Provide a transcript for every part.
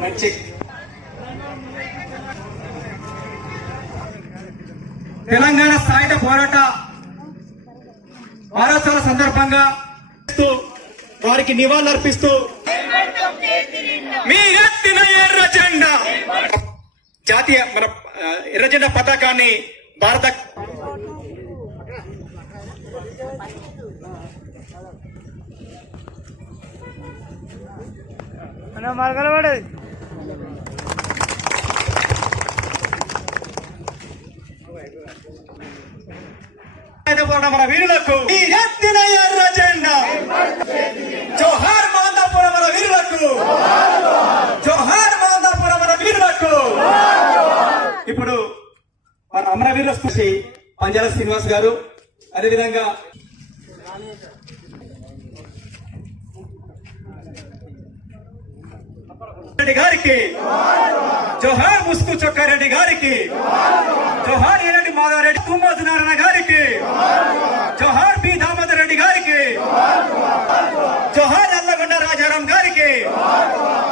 మంచి. తెలంగాణ సాయుధ పోరాట వారోత్సవాల సందర్భంగా వారికి నివాళులర్పిస్తూ మీరెత్తిన ఎర్ర జెండా. జాతీయ మన ఆ, ఎర్ర జెండా పతాకాన్ని భారత అన్న మరకలు పడేది. మన వీరులకు మీరెత్తిన ఎర్ర జెండా. జోహార్ మాందాపుర మన వీరులకు. జోహార్ మాందాపుర మన వీరులకు. ఇప్పుడు మన అమరవీరుల చూసి పంజాల శ్రీనివాస్ గారు అదేవిధంగా రెడ్డి గారికి. జోహార్ ముస్కు చొక్కారెడ్డి గారికి. జోహార్ ఎరెడ్డి మాధవరెడ్డి తుమ్మోజు నారాయణ గారికి. జోహార్ పి దామోదర్ రెడ్డి గారికి. జోహార్ అల్లగొండ రాజారాం గారికి.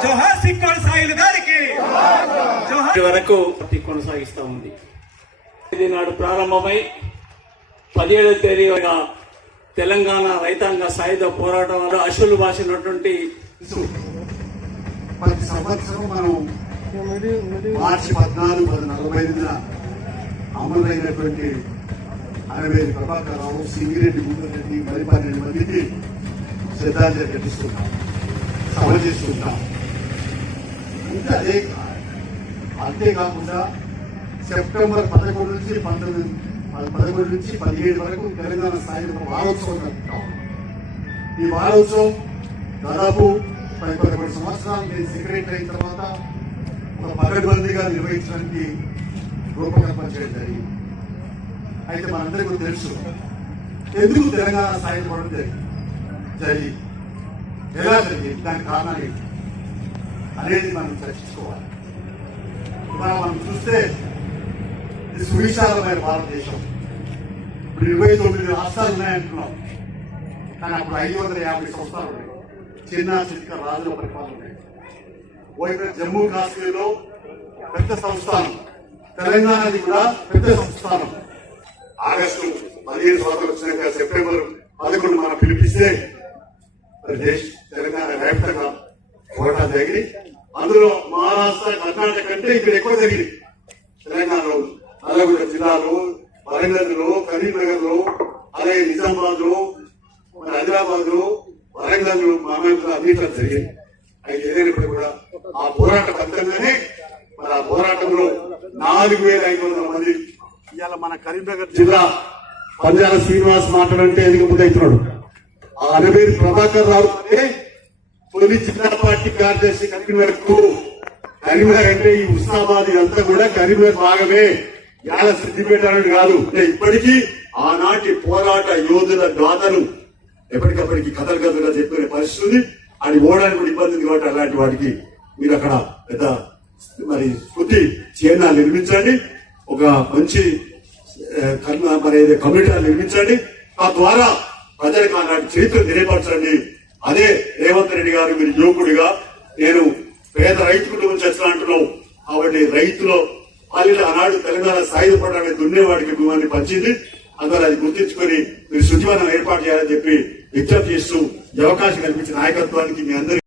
జోహార్ సిక్కోల్ సాయిలు గారికి. జోహార్ వరకు కొనసాగిస్తా ఉంది. ఇది నాడు ప్రారంభమై పదిహేడవ తేదీ తెలంగాణ రైతాంగ సాయుధ పోరాటం అశులు బాసినటువంటి ప్రతి సంవత్సరం మనం మార్చి పద్నాలుగు పది నలభై ఐదున అమలైనటువంటి అరవై ప్రభాకర్ రావు సింగిరెడ్డి గుండెరెడ్డి మరి పన్నెండు మందికి శ్రద్ధాంజలి ఘటిస్తున్నాం సభ చేస్తుంటాం ఇంకా అదే అంతేకాకుండా సెప్టెంబర్ పదకొండు నుంచి పంతొమ్మిది పదకొండు నుంచి పదిహేడు వరకు తెలంగాణ సాయంత్రం వారోత్సవం జరుపుతాం ఈ వారోత్సవం దాదాపు పది పదకొండు సంవత్సరాలు నేను సెక్రటరీ అయిన తర్వాత ఒక పగడ్బందీగా నిర్వహించడానికి రూపకల్పన చేయడం జరిగింది. అయితే మనందరికీ తెలుసు ఎందుకు తెలంగాణ సాయపడడం జరిగింది? జరిగింది. ఎలా జరిగింది? దానికి కారణాలు ఏంటి? అనేది మనం చర్చించుకోవాలి. ఇవాళ మనం చూస్తే ఇది సువిశాలమైన భారతదేశం. ఇప్పుడు ఇరవై తొమ్మిది రాష్ట్రాలు ఉన్నాయంటున్నాం కానీ అప్పుడు ఐదు వందల యాభై సంవత్సరాలు ఉన్నాయి. చిన్న చిన్న రాజుల పరిపాలన ఉన్నాయి. జమ్మూ కాశ్మీర్లో పెద్ద సంస్థానం తెలంగాణది కూడా పెద్ద సంస్థానం. ఆగస్టు పదిహేను సంవత్సరాలు వచ్చినాక సెప్టెంబర్ పదకొండు మనం పిలిపిస్తే దేశ తెలంగాణ వ్యాప్తంగా పోరాటాలు జరిగి అందులో మహారాష్ట్ర కర్ణాటక కంటే ఇక్కడ ఎక్కువ జరిగింది తెలంగాణలో నల్లగొండ జిల్లాలో వరంగల్లో కరీంనగర్లో అలాగే నిజామాబాద్లో మరి హైదరాబాద్లో వరంగల్ మామూలు అన్నిట్లో జరిగింది అయితే ఏదైనప్పుడు కూడా ఆ పోరాట ఫలితంగానే మరి ఆ పోరాటంలో నాలుగు వేల ఐదు వందల మంది ఇవాళ మన కరీంనగర్ జిల్లా పంజాల శ్రీనివాస్ మాట్లాడంటే ఎందుకు ముందవుతున్నాడు ఆ అనవేరు ప్రభాకర్ రావు అంటే తొలి జిల్లా పార్టీ కార్యదర్శి కరీంనగర్కు కరీంనగర్ అంటే ఈ ఉస్మాబాద్ ఇదంతా కూడా కరీంనగర్ భాగమే. యాల సిద్దిపేట అనేది కాదు. అంటే ఇప్పటికీ ఆనాటి పోరాట యోధుల గాథను ఎప్పటికప్పటికి కథలు కథలుగా చెప్పుకునే పరిస్థితి ఉంది. అది ఓడడానికి కూడా ఇబ్బంది ఉంది కాబట్టి అలాంటి వాటికి మీరు అక్కడ పెద్ద మరి స్మృతి చిహ్నాలు నిర్మించండి. ఒక మంచి కర్మ మరి కమ్యూనిటీ నిర్మించండి. ఆ ద్వారా ప్రజలకు అలాంటి చరిత్ర తెలియపరచండి. అదే రేవంత్ రెడ్డి గారు మీరు యువకుడిగా నేను పేద రైతు కుటుంబం చర్చలు అంటున్నావు కాబట్టి రైతులో పాలిట ఆనాడు తెలంగాణ సాయుధ దున్నేవాడికి భూమాన్ని పంచింది. అందువల్ల అది గుర్తించుకొని మీరు శుద్ధివనం ఏర్పాటు చేయాలని చెప్పి విజ్ఞప్తి చేస్తూ ఈ అవకాశం కల్పించిన నాయకత్వానికి మీ అందరికీ